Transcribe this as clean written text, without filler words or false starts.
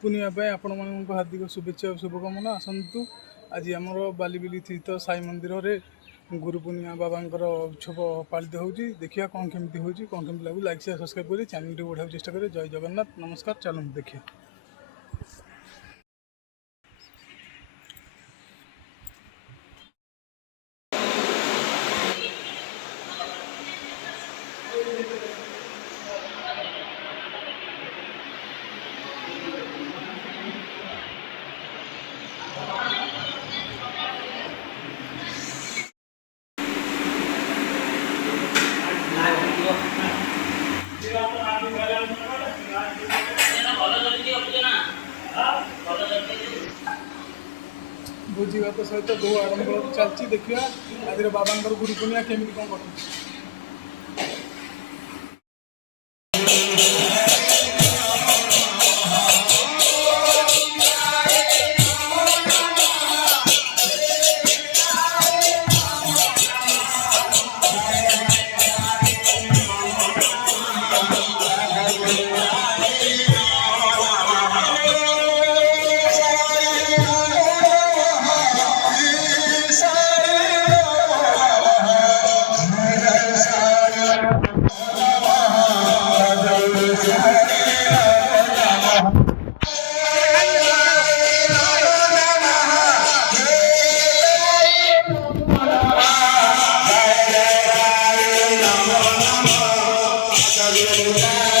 पूर्णिमा आपण मान हार्दिक शुभेच्छा और शुभकामना। आसतु आज आमर बालीबिली तीर्थ साई मंदिर में गुरु पूर्णिमा बाबा उत्सव पालित होगी। देखिए कौन केमती हो कौन केमती लगे लाइक शेयर सब्सक्राइब करें चैनल टी बढ़ाई चेष्टा करें। जय जगन्नाथ नमस्कार चलो देखिए। भोजी भात सहित बहु आरंभ चलती देखिए आज बाबा गुरु पूर्णिमा केमी कौन कर। Yeah.